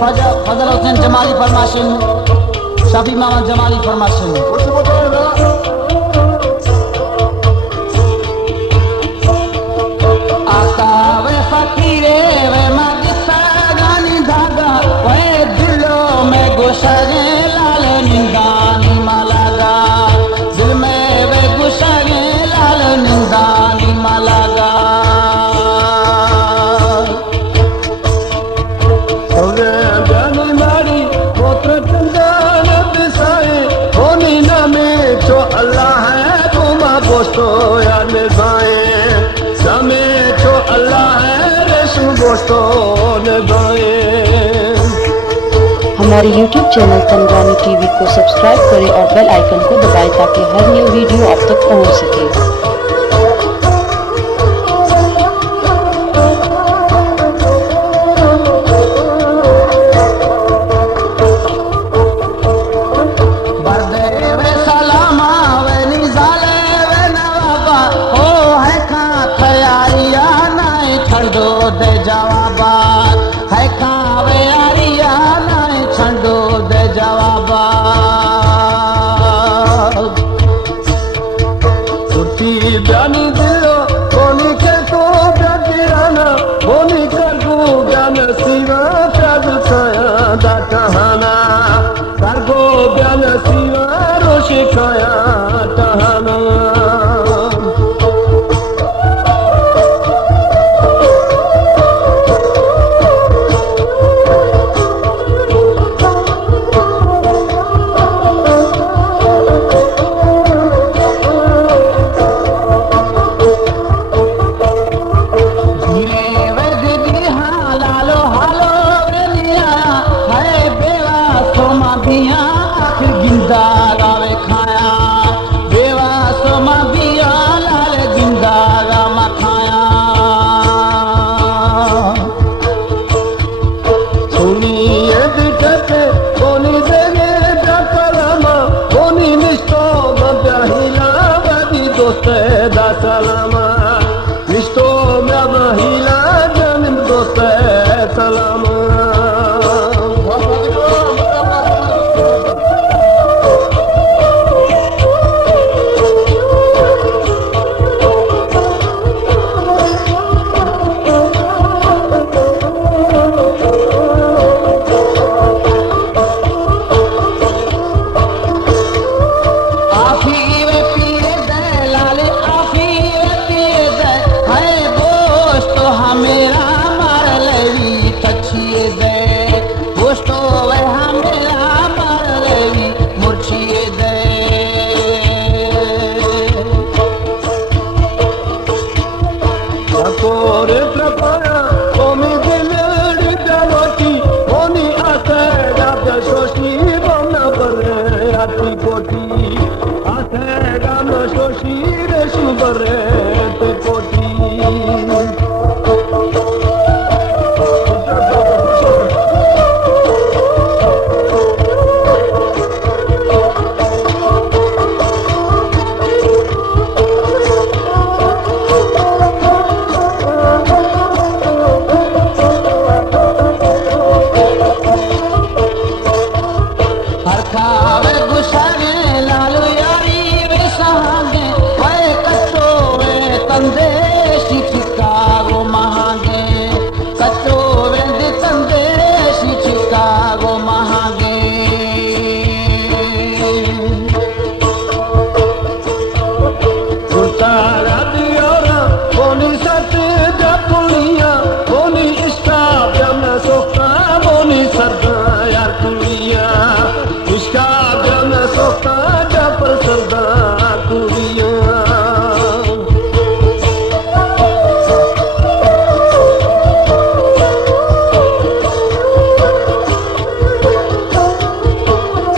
फजल हुसैन जमाली फरमाशिन, शफी मोहम्मद जमाली फरमाशिन। आता वे फकीरे वे मगसा गानी धागा वे दिलों में गुशरे लाल निंदानी मलागा, दिल में वे गुशरे लाल निंदानी मलागा। अल्लाह है तुमा गोश्तो या निभाए समय तो अल्लाह है रेशम गोश्तो निभाए। हमारे YouTube चैनल तंगरानी टीवी को सब्सक्राइब करें और बेल आइकन को दबाएं ताकि हर न्यू वीडियो आप तक पहुंच सके। जानी दिलो बोनी के तो जाना बोनी कर गो ज्ञान सिवा प्याज खाया दा कहाना कर गो ज्ञान सिवा रोशी खाया टहाना। सलामा निष्ठो में महिला जन्म दोस्त सलामा।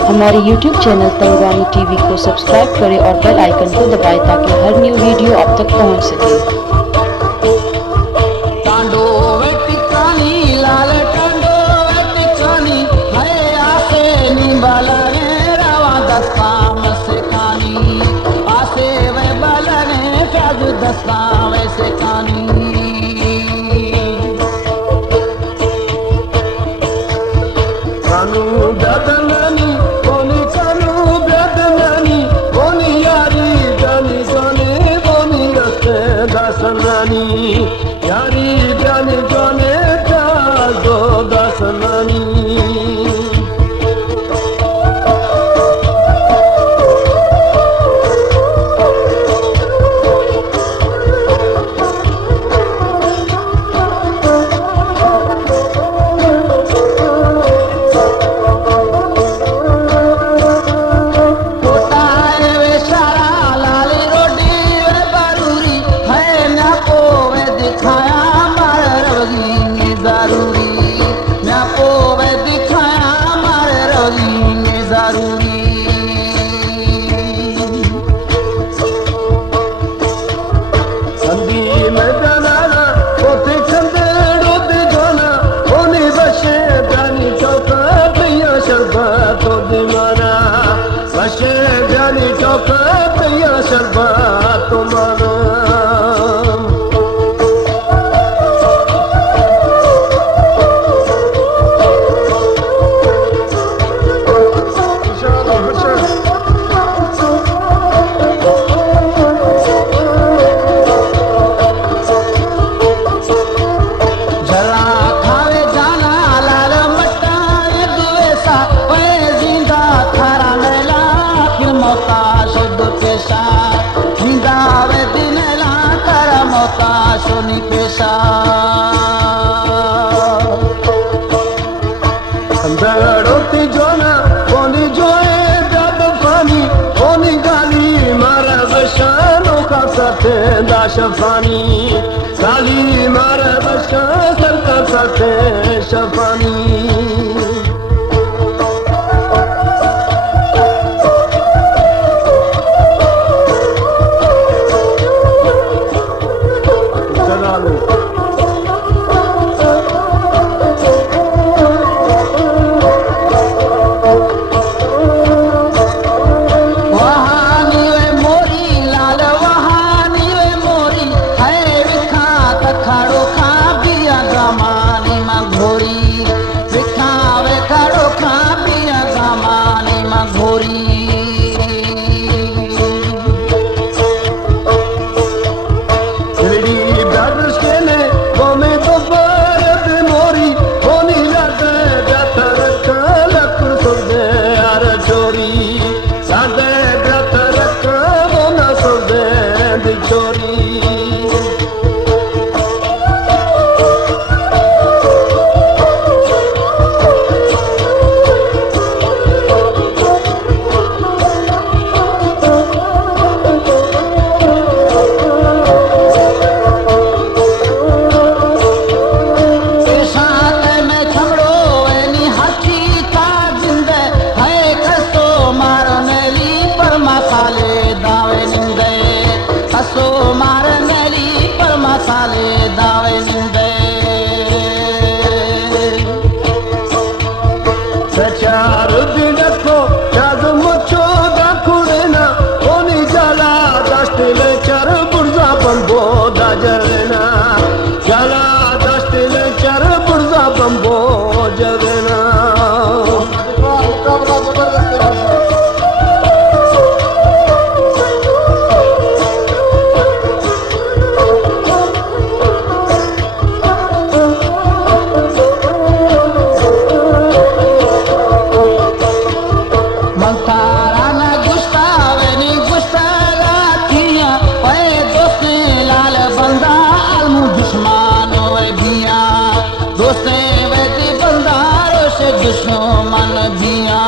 हमारे YouTube चैनल तंगरानी टीवी को सब्सक्राइब करें और बेल आइकन को दबाएं ताकि हर न्यू वीडियो आप तक पहुंच सके। शरबत मन सोनी पेशा दड़ोती जोना कोनी जोए जब पानी कोनी गाली मारा बशानो का सते दाश पानी गाली मारा बशा सर का सते शफानी दुश्मन दिया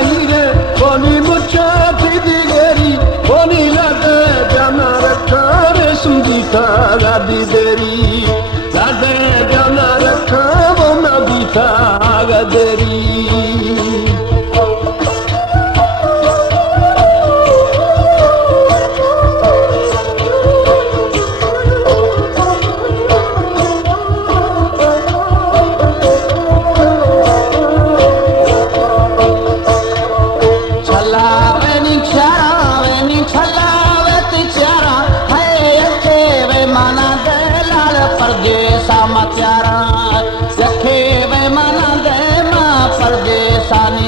हीरे कोनी मुच्छा थी गेरी कोनी लादे जाना रखा रेशम जी था गादी देरी लादे जाना रखा वो ना भी था गदेरी परदेसा